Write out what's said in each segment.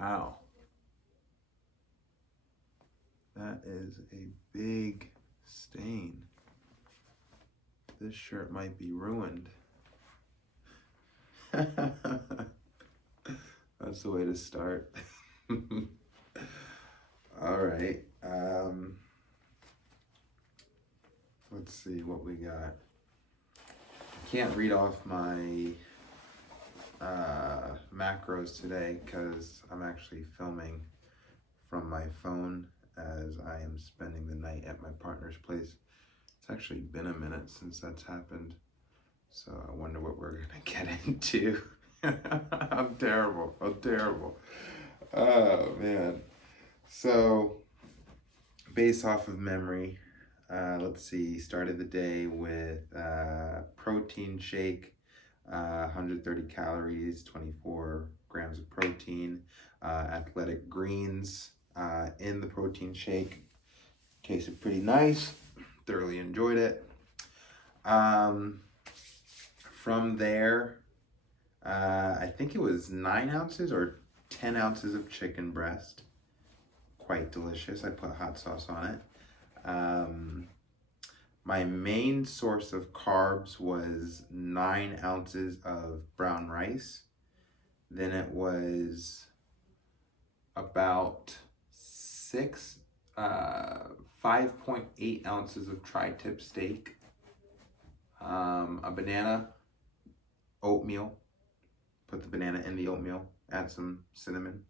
Wow. That is a big stain. This shirt might be ruined. That's the way to start. All right. Let's see what we got. I can't read off my macros today because I'm actually filming from my phone as I am spending the night at my partner's place. It's actually been a minute since that's happened, so I wonder what we're gonna get into. I'm terrible. Oh man. So, based off of memory, let's see, started the day with protein shake, 130 calories, 24 grams of protein, athletic greens in the protein shake. Tasted pretty nice, thoroughly enjoyed it. From there, I think it was 9 ounces or 10 ounces of chicken breast. Quite delicious. I put hot sauce on it. My main source of carbs was 9 ounces of brown rice. Then it was about 5.8 ounces of tri-tip steak, a banana, oatmeal. Put the banana in the oatmeal, add some cinnamon,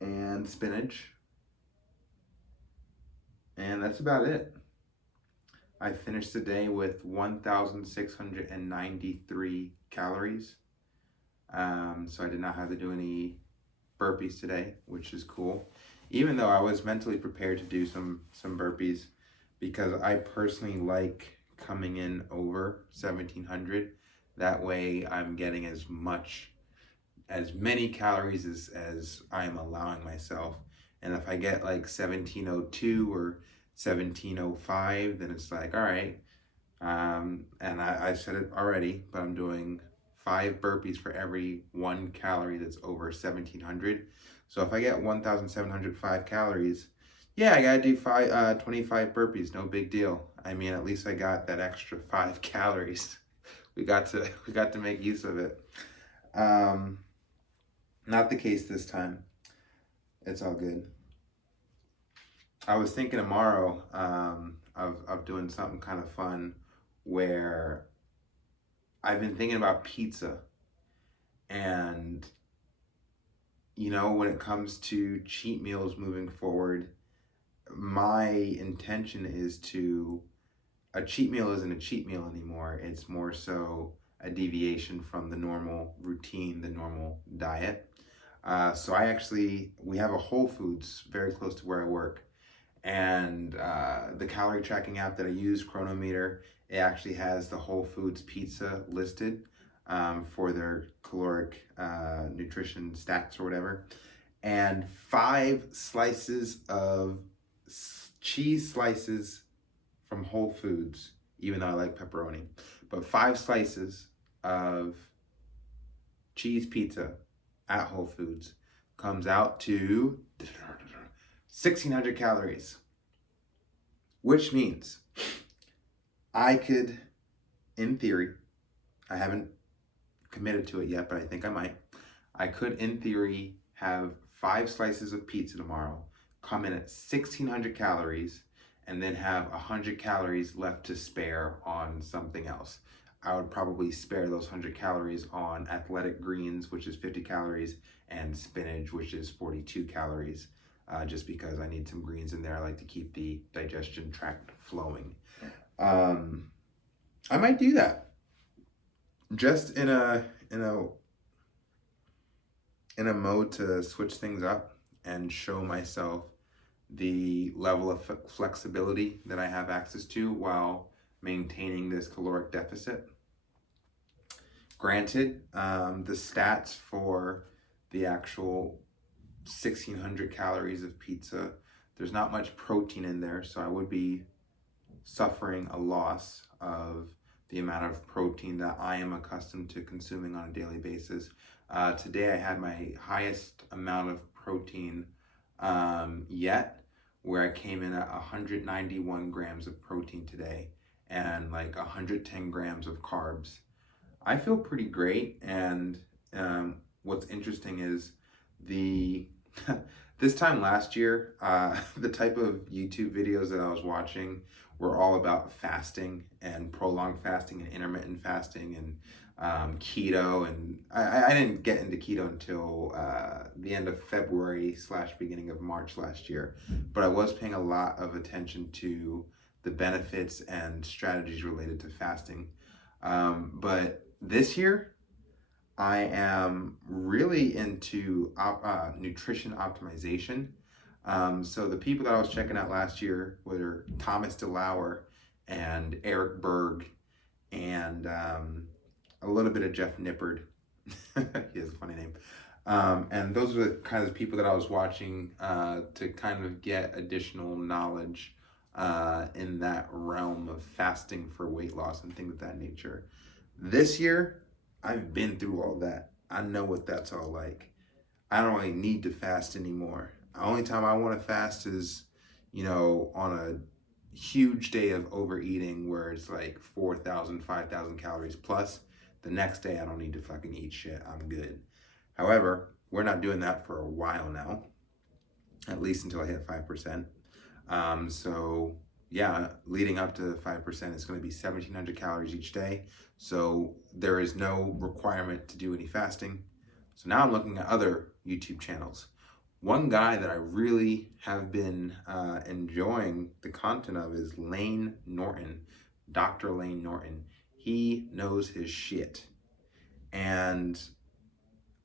and spinach. And that's about it. I finished the day with 1,693 calories. So I did not have to do any burpees today, which is cool. Even though I was mentally prepared to do some burpees, because I personally like coming in over 1,700. That way I'm getting as many calories as I'm allowing myself. And if I get like 1,702 or 1,705, then it's like, all right. And I said it already, but I'm doing 5 burpees for every 1 calorie that's over 1,700. So if I get 1,705 calories, yeah, I gotta do 25 burpees. No big deal. I mean, at least I got that extra 5 calories. We got to make use of it. Not the case this time. It's all good. I was thinking tomorrow of doing something kind of fun where I've been thinking about pizza. And, when it comes to cheat meals moving forward, my intention is a cheat meal isn't a cheat meal anymore. It's more so a deviation from the normal routine, the normal diet. So we have a Whole Foods very close to where I work. And the calorie tracking app that I use, Chronometer, it actually has the Whole Foods pizza listed for their caloric nutrition stats or whatever. And 5 slices of cheese slices from Whole Foods, even though I like pepperoni, but 5 slices of cheese pizza at Whole Foods comes out to 1,600 calories, which means I could, in theory, I haven't committed to it yet, but I think I could, in theory, have 5 slices of pizza tomorrow, come in at 1,600 calories, and then have 100 calories left to spare on something else. I would probably spare those 100 calories on athletic greens, which is 50 calories, and spinach, which is 42 calories, just because I need some greens in there. I like to keep the digestion tract flowing. I might do that, just in a mode to switch things up and show myself the level of flexibility that I have access to while maintaining this caloric deficit. Granted, the stats for the actual 1,600 calories of pizza, there's not much protein in there, so I would be suffering a loss of the amount of protein that I am accustomed to consuming on a daily basis. Today I had my highest amount of protein yet, where I came in at 191 grams of protein today and like 110 grams of carbs. I feel pretty great, and what's interesting is the this time last year, the type of YouTube videos that I was watching were all about fasting and prolonged fasting and intermittent fasting and keto, and I didn't get into keto until the end of February slash beginning of March last year, but I was paying a lot of attention to the benefits and strategies related to fasting. But this year, I am really into nutrition optimization. So the people that I was checking out last year were Thomas DeLauer and Eric Berg and a little bit of Jeff Nippard. He has a funny name. And those are the kinds of people that I was watching to kind of get additional knowledge in that realm of fasting for weight loss and things of that nature. This year, I've been through all that. I know what that's all like. I don't really need to fast anymore. The only time I want to fast is, on a huge day of overeating where it's like 4,000, 5,000 calories plus. The next day, I don't need to fucking eat shit. I'm good. However, we're not doing that for a while now, at least until I hit 5%. So yeah, leading up to 5% is going to be 1,700 calories each day. So there is no requirement to do any fasting. So now I'm looking at other YouTube channels. One guy that I really have been enjoying the content of is Layne Norton, Dr. Layne Norton. He knows his shit. And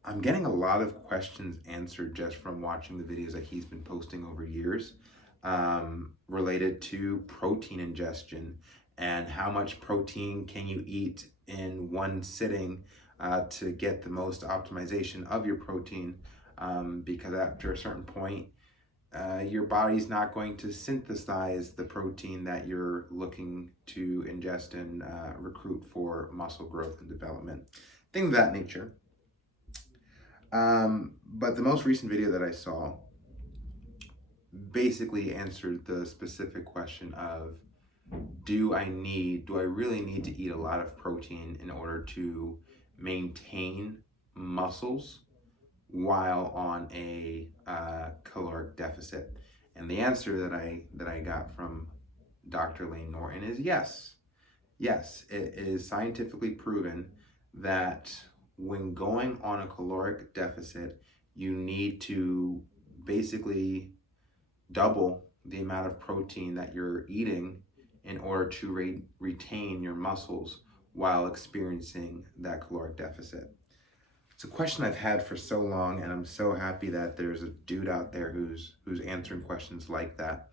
I'm getting a lot of questions answered just from watching the videos that he's been posting over years related to protein ingestion and how much protein can you eat in one sitting to get the most optimization of your protein, because after a certain point, your body's not going to synthesize the protein that you're looking to ingest and recruit for muscle growth and development, things of that nature. But the most recent video that I saw basically answered the specific question of, do I really need to eat a lot of protein in order to maintain muscles while on a caloric deficit? And the answer that I got from Dr. Layne Norton is yes. Yes, it is scientifically proven that when going on a caloric deficit, you need to basically double the amount of protein that you're eating in order to retain your muscles while experiencing that caloric deficit. It's a question I've had for so long, and I'm so happy that there's a dude out there who's answering questions like that,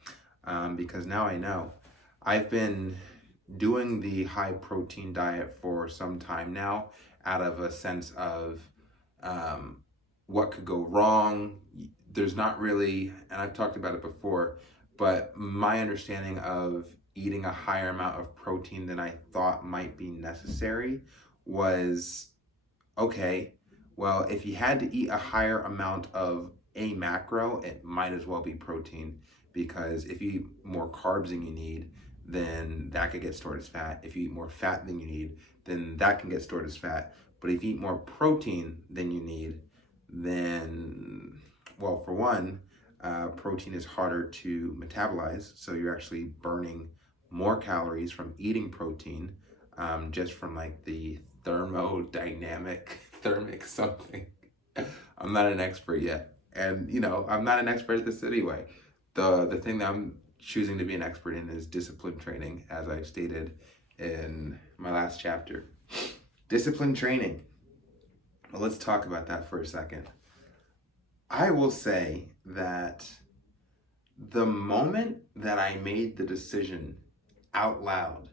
because now I know. I've been doing the high protein diet for some time now out of a sense of what could go wrong. There's not really, and I've talked about it before, but my understanding of eating a higher amount of protein than I thought might be necessary was, okay, well, if you had to eat a higher amount of a macro, it might as well be protein, because if you eat more carbs than you need, then that could get stored as fat. If you eat more fat than you need, then that can get stored as fat. But if you eat more protein than you need, then, well, for one, protein is harder to metabolize, so you're actually burning more calories from eating protein, just from like the thermic something. I'm not an expert yet, and I'm not an expert at this anyway. The thing that I'm choosing to be an expert in is discipline training, as I've stated in my last chapter. Discipline training. Well, let's talk about that for a second. I will say that the moment that I made the decision out loud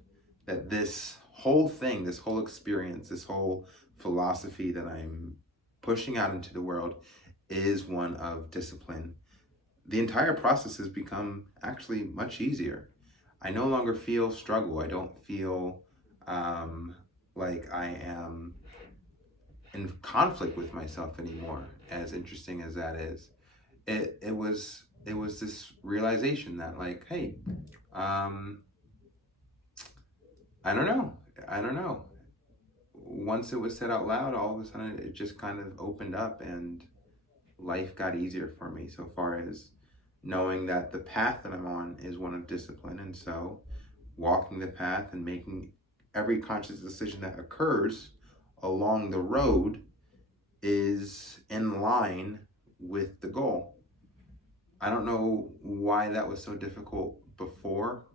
that this whole thing, this whole experience, this whole philosophy that I'm pushing out into the world is one of discipline, the entire process has become actually much easier. I no longer feel struggle. I don't feel like I am in conflict with myself anymore, as interesting as that is. It was this realization that, like, hey, um, I don't know. I don't know. Once it was said out loud, all of a sudden it just kind of opened up and life got easier for me, so far as knowing that the path that I'm on is one of discipline. And so walking the path and making every conscious decision that occurs along the road is in line with the goal. I don't know why that was so difficult before,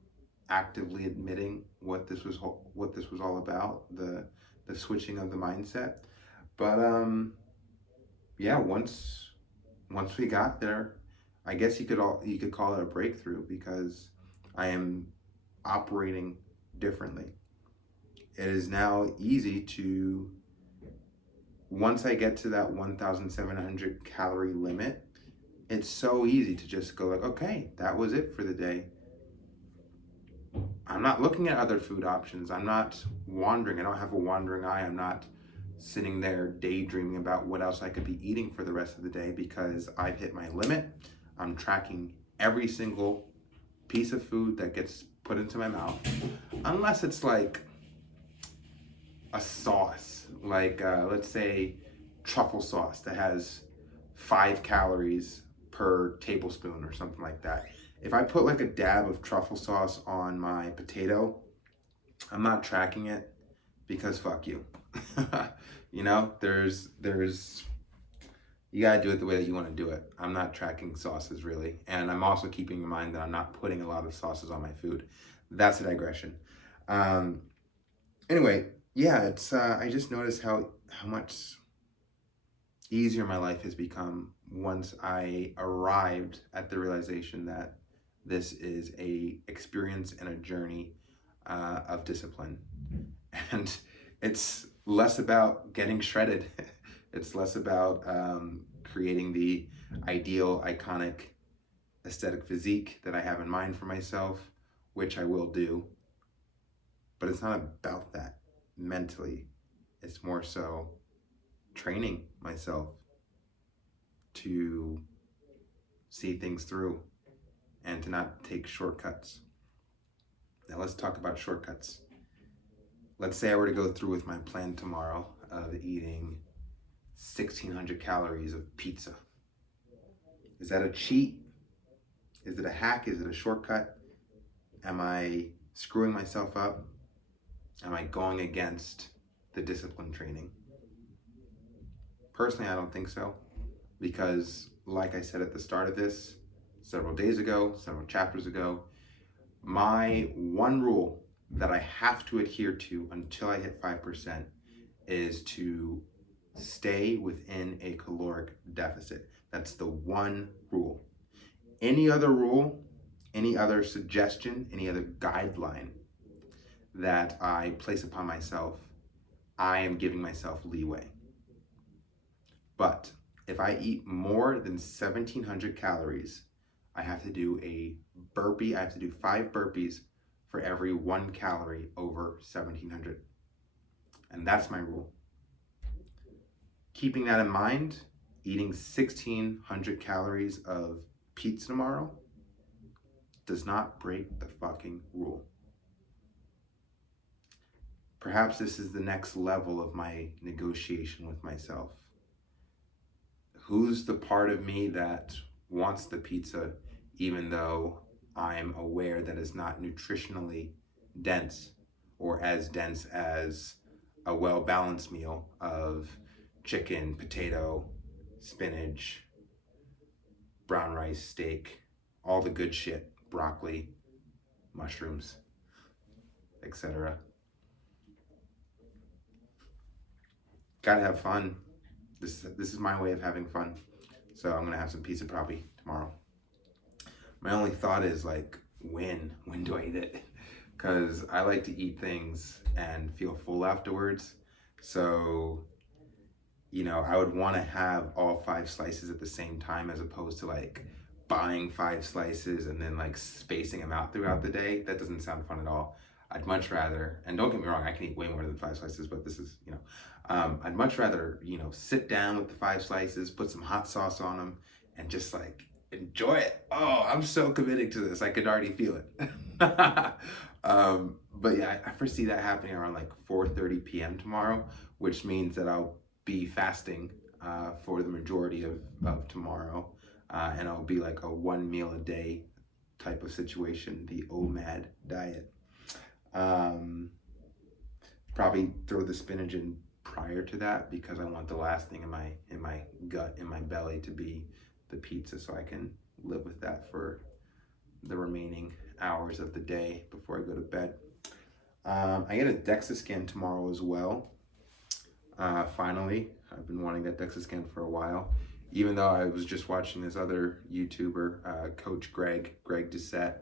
actively admitting what this was all about, the switching of the mindset. But yeah, once we got there, I guess you could call it a breakthrough, because I am operating differently. It is now easy to, once I get to that 1,700 calorie limit, it's so easy to just go like, okay, that was it for the day. I'm not looking at other food options. I'm not wandering. I don't have a wandering eye. I'm not sitting there daydreaming about what else I could be eating for the rest of the day, because I've hit my limit. I'm tracking every single piece of food that gets put into my mouth, unless it's like a sauce, like let's say truffle sauce that has 5 calories per tablespoon or something like that. If I put like a dab of truffle sauce on my potato, I'm not tracking it, because fuck you. You know, you gotta do it the way that you want to do it. I'm not tracking sauces really, and I'm also keeping in mind that I'm not putting a lot of sauces on my food. That's a digression. Um, anyway, yeah, it's I just noticed how much easier my life has become once I arrived at the realization that this is a experience and a journey of discipline, and it's less about getting shredded. It's less about creating the ideal, iconic, aesthetic physique that I have in mind for myself, which I will do. But it's not about that mentally. It's more so training myself to see things through and to not take shortcuts. Now let's talk about shortcuts. Let's say I were to go through with my plan tomorrow of eating 1,600 calories of pizza. Is that a cheat? Is it a hack? Is it a shortcut? Am I screwing myself up? Am I going against the discipline training? Personally, I don't think so, because like I said at the start of this, several days ago, several chapters ago, my one rule that I have to adhere to until I hit 5% is to stay within a caloric deficit. That's the one rule. Any other rule, any other suggestion, any other guideline that I place upon myself, I am giving myself leeway. But if I eat more than 1,700 calories, I have to do a burpee. I have to do 5 burpees for every 1 calorie over 1,700. And that's my rule. Keeping that in mind, eating 1,600 calories of pizza tomorrow does not break the fucking rule. Perhaps this is the next level of my negotiation with myself. Who's the part of me that wants the pizza even though I'm aware that it's not nutritionally dense, or as dense as a well-balanced meal of chicken, potato, spinach, brown rice, steak, all the good shit, broccoli, mushrooms, etc. Gotta have fun. This is my way of having fun. So I'm gonna have some pizza probably tomorrow. My only thought is like, when do I eat it? Because I like to eat things and feel full afterwards. So, you know, I would want to have all 5 slices at the same time, as opposed to like buying 5 slices and then like spacing them out throughout the day. That doesn't sound fun at all. I'd much rather, and don't get me wrong, I can eat way more than 5 slices, but this is, I'd much rather, sit down with the 5 slices, put some hot sauce on them, and just like enjoy it. Oh, I'm so committed to this. I could already feel it. But yeah, I foresee that happening around like 4:30 p.m. tomorrow, which means that I'll be fasting for the majority of tomorrow, and I'll be like a one meal a day type of situation, the OMAD diet. Um, Probably throw the spinach in prior to that because I want the last thing in my gut, in my belly, to be the pizza, so I can live with that for the remaining hours of the day before I go to bed. I get a DEXA scan tomorrow as well. Finally, I've been wanting that DEXA scan for a while. Even though I was just watching this other YouTuber, Coach Greg Doucette,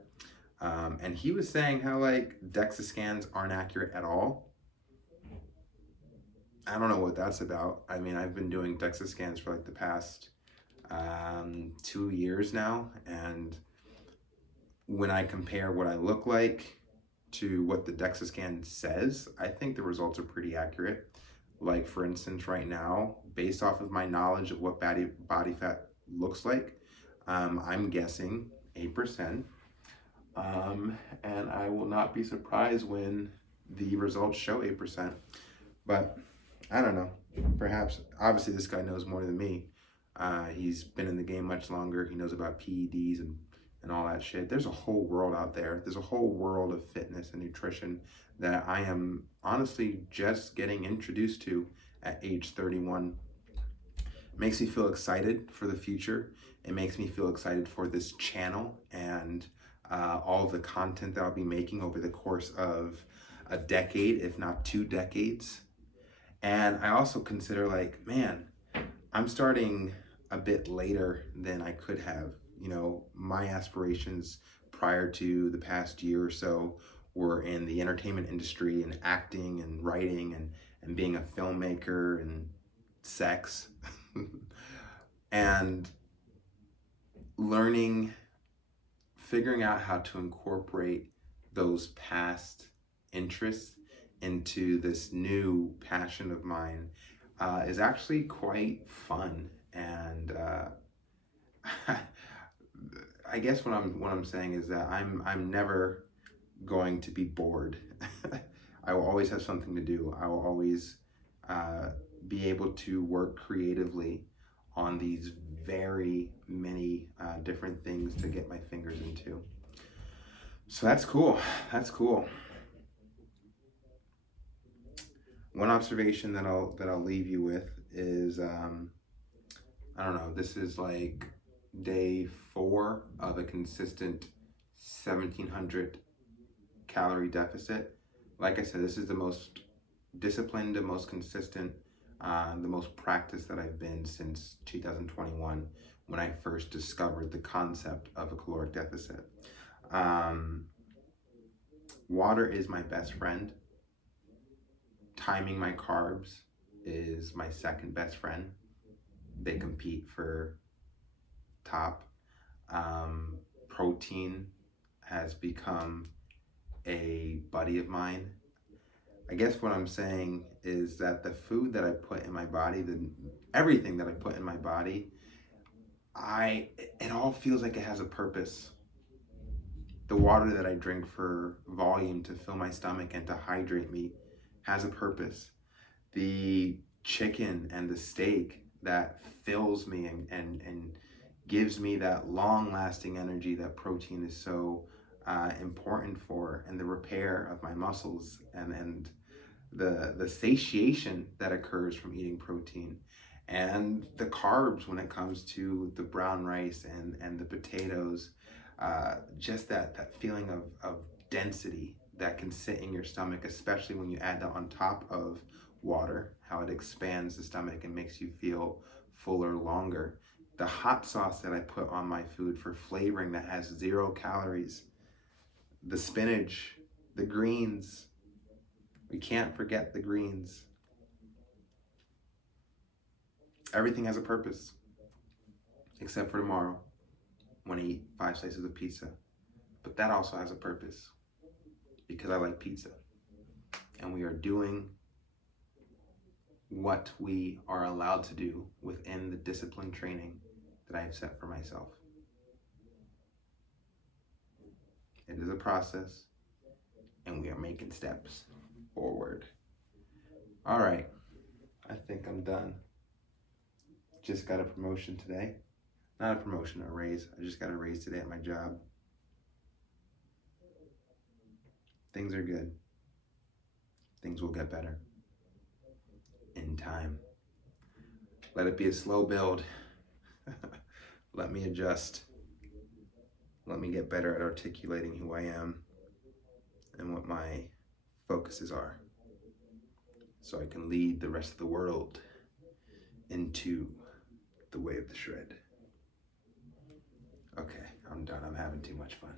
and he was saying how like DEXA scans aren't accurate at all. I don't know what that's about. I mean, I've been doing DEXA scans for like the past 2 years now, and when I compare what I look like to what the DEXA scan says, I think the results are pretty accurate. Like, for instance, right now, based off of my knowledge of what body fat looks like, I'm guessing 8%. And I will not be surprised when the results show 8%. But I don't know. Perhaps, obviously, this guy knows more than me. He's been in the game much longer. He knows about PEDs and all that shit. There's a whole world out there. There's a whole world of fitness and nutrition that I am honestly just getting introduced to at age 31. It makes me feel excited for the future. It makes me feel excited for this channel and all of the content that I'll be making over the course of a decade, if not 2 decades. And I also consider, like, man, I'm starting a bit later than I could have. My aspirations prior to the past year or so were in the entertainment industry and acting and writing and being a filmmaker and sex. And figuring out how to incorporate those past interests into this new passion of mine is actually quite fun. And I guess what I'm saying is that I'm never going to be bored. I will always have something to do. I will always be able to work creatively on these very many different things to get my fingers into. So that's cool. That's cool. One observation that I'll leave you with is I don't know. This is like day 4 of a consistent 1,700 calorie deficit. Like I said, this is the most disciplined, the most consistent, the most practiced that I've been since 2021, when I first discovered the concept of a caloric deficit. Water is my best friend. Timing my carbs is my second best friend. They compete for top. Protein has become a buddy of mine. I guess what I'm saying is that the food that I put in my body, everything that I put in my body, it all feels like it has a purpose. The water that I drink for volume, to fill my stomach and to hydrate me, has a purpose. The chicken and the steak that fills me and gives me that long-lasting energy that protein is so important for, and the repair of my muscles and the satiation that occurs from eating protein, and the carbs when it comes to the brown rice and the potatoes, just that feeling of density that can sit in your stomach, especially when you add that on top of water, how it expands the stomach and makes you feel fuller longer. The hot sauce that I put on my food for flavoring that has 0 calories, the spinach, the greens. We can't forget the greens. Everything has a purpose, except for tomorrow when I eat 5 slices of pizza. But that also has a purpose. because I like pizza. And we are doing what we are allowed to do within the discipline training that I have set for myself. It is a process, and we are making steps forward. All right, I think I'm done. Just got a promotion today. Not a promotion, a raise. I just got a raise today at my job. Things are good. Things will get better in time. Let it be a slow build. Let me adjust. Let me get better at articulating who I am and what my focuses are, so I can lead the rest of the world into the way of the shred. Okay, I'm done. I'm having too much fun.